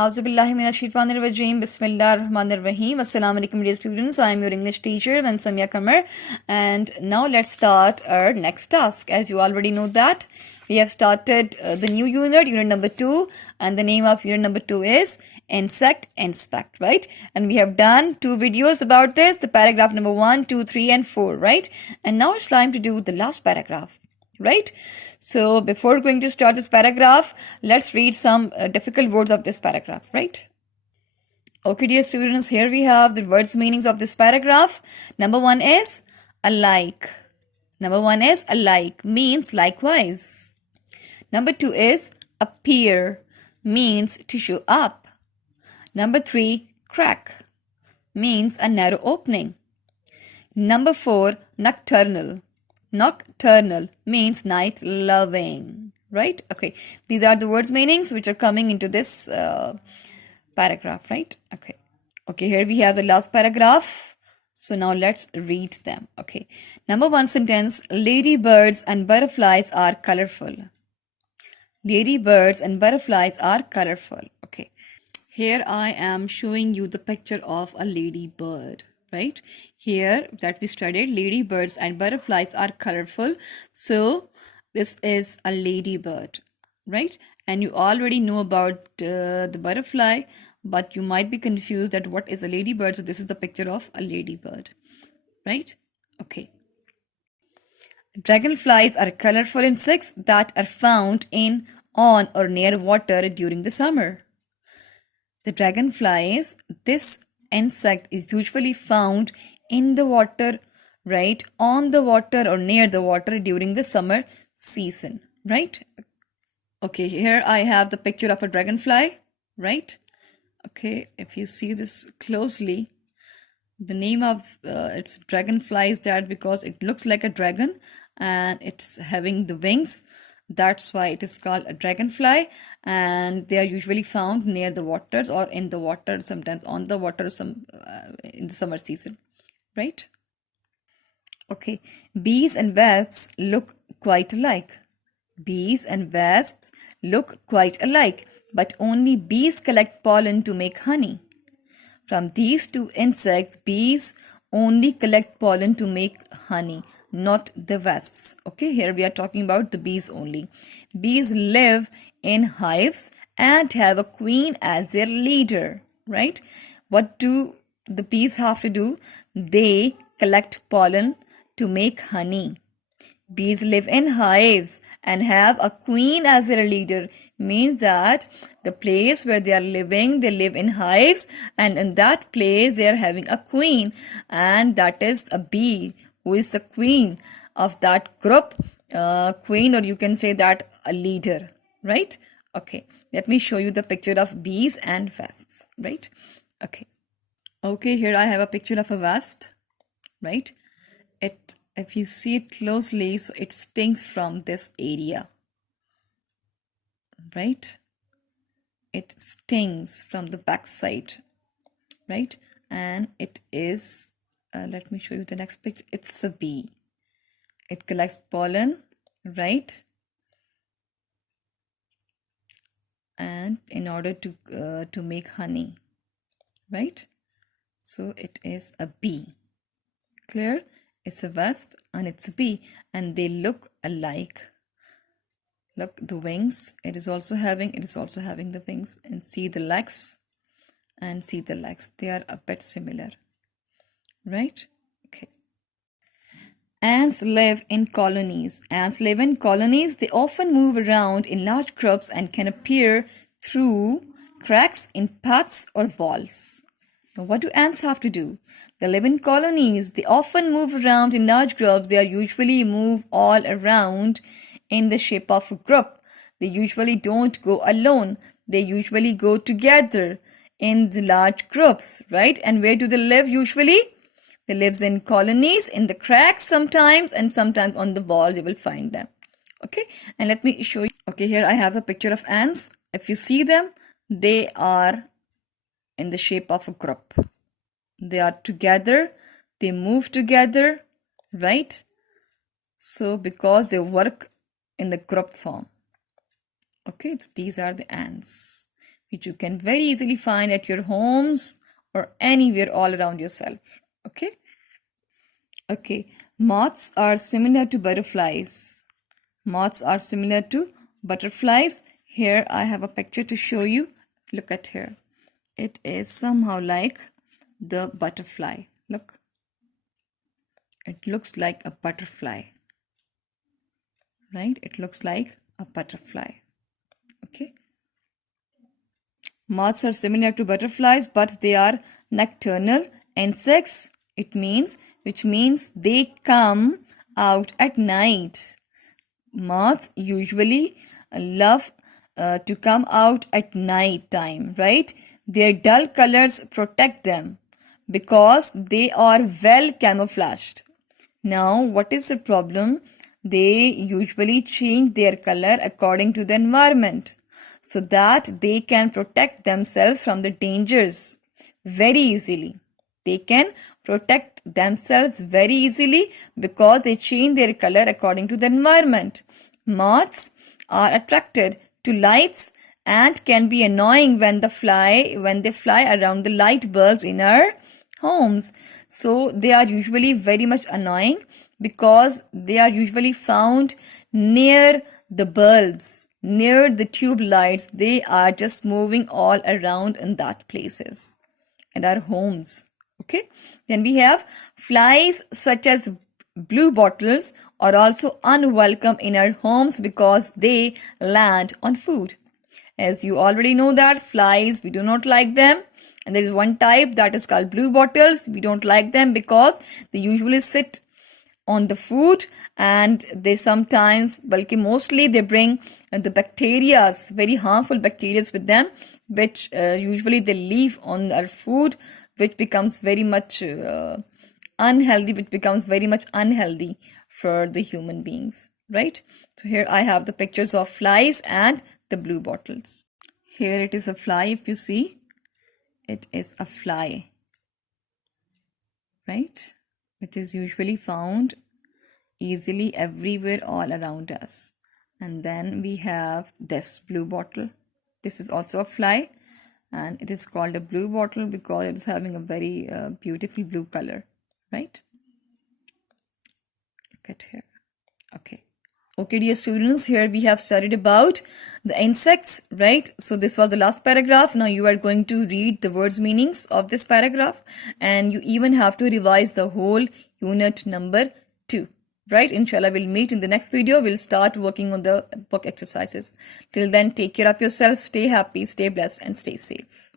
Auzubillahiminashaitanirrajim. Bismillahirrahmanirrahim. Assalamu alaikum dear students. I am your English teacher, I'm Samia Kamar. And now let's start our next task. As you already know that we have started the new unit number 2, and the name of unit number 2 is Insect Inspect, right? And we have done 2 videos about this, the paragraph number 1, 2, 3 and 4, right? And now it's time to do the last paragraph. Right? So before going to start this paragraph, let's read some difficult words of this paragraph, right? Okay, dear students, here we have the words meanings of this paragraph. Number 1 is alike. Number 1 is alike, means likewise. Number 2 is appear, means to show up. Number 3, crack, means a narrow opening. Number 4, nocturnal. Nocturnal means night loving, right? Okay, these are the words meanings which are coming into this paragraph, right? Okay, here we have the last paragraph. So now let's read them. Okay, number 1 sentence, ladybirds and butterflies are colorful. Ladybirds and butterflies are colorful. Okay, here I am showing you the picture of a ladybird, right? Here that we studied, ladybirds and butterflies are colorful. So this is a ladybird, right? And you already know about the butterfly, but you might be confused that what is a ladybird. So this is the picture of a ladybird, right? Okay. Dragonflies are colorful insects that are found in, on or near water during the summer. The dragonflies, this insect is usually found in the water, right? On the water or near the water during the summer season, right? Okay, here I have the picture of a dragonfly, right? Okay, if you see this closely, the name of its dragonfly is that because it looks like a dragon and it's having the wings. That's why it is called a dragonfly, and they are usually found near the waters or in the water, sometimes on the water, in the summer season, right? Okay, bees and wasps look quite alike. Bees and wasps look quite alike, but only bees collect pollen to make honey. From these two insects, bees only collect pollen to make honey, not the wasps. Okay, here we are talking about the bees only. Bees live in hives and have a queen as their leader, right? What do the bees have to do? They collect pollen to make honey. Bees live in hives and have a queen as their leader. Means that the place where they are living, they live in hives, and in that place they are having a queen, and that is a bee who is the queen of that group, queen, or you can say that a leader, right? Okay, let me show you the picture of bees and wasps, right? Okay, here I have a picture of a wasp, right? If you see it closely, so it stings from this area, right? It stings from the back side, right? And it is, let me show you the next picture. It's a bee. It collects pollen, right? And in order to make honey, right? So it is a bee. Clear? It's a wasp and it's a bee, and they look alike. Look, the wings, it is also having the wings, and see the legs, they are a bit similar, right? Okay. Ants live in colonies. They often move around in large groups and can appear through cracks in paths or walls. Now, what do ants have to do? They live in colonies. They often move around in large groups. They usually move all around in the shape of a group. They usually don't go alone. They usually go together in the large groups, right? And where do they live usually? They live in colonies, in the cracks sometimes, and sometimes on the walls you will find them. Okay, and let me show you. Okay, here I have a picture of ants. If you see them, they are in the shape of a group. They are together, they move together, right? So because they work in the group form. Okay, so these are the ants. which you can very easily find at your homes or anywhere all around yourself. Okay? Okay, moths are similar to butterflies. Moths are similar to butterflies. Here I have a picture to show you. Look at here. It is somehow like the butterfly. Look. It looks like a butterfly. Right? It looks like a butterfly. Okay. Moths are similar to butterflies, but they are nocturnal insects. Which means they come out at night. Moths usually love to come out at night time, right? Their dull colors protect them because they are well camouflaged. Now, what is the problem? They usually change their color according to the environment so that they can protect themselves from the dangers very easily. They can protect themselves very easily because they change their color according to the environment. Moths are attracted to lights and can be annoying when they fly around the light bulbs in our homes. So they are usually very much annoying because they are usually found near the bulbs, near the tube lights. They are just moving all around in that places and our homes. Okay, then we have flies such as blue bottles are also unwelcome in our homes because they land on food. As you already know that flies, we do not like them. And there is one type that is called blue bottles. We don't like them because they usually sit on the food and they sometimes, mostly they bring the bacteria, very harmful bacteria with them, which usually they leave on our food, which becomes very much unhealthy for the human beings, right? So here I have the pictures of flies and the blue bottles. Here it is a fly. If you see, it is a fly, right? It is usually found easily everywhere all around us. And then we have this blue bottle. This is also a fly, and it is called a blue bottle because it's having a very beautiful blue color, right? Look at here. Okay, dear students, here we have studied about the insects, right? So this was the last paragraph. Now you are going to read the words meanings of this paragraph, and you even have to revise the whole unit number 2. Right? Inshallah, we'll meet in the next video. We'll start working on the book exercises. Till then, take care of yourself, stay happy, stay blessed, and stay safe.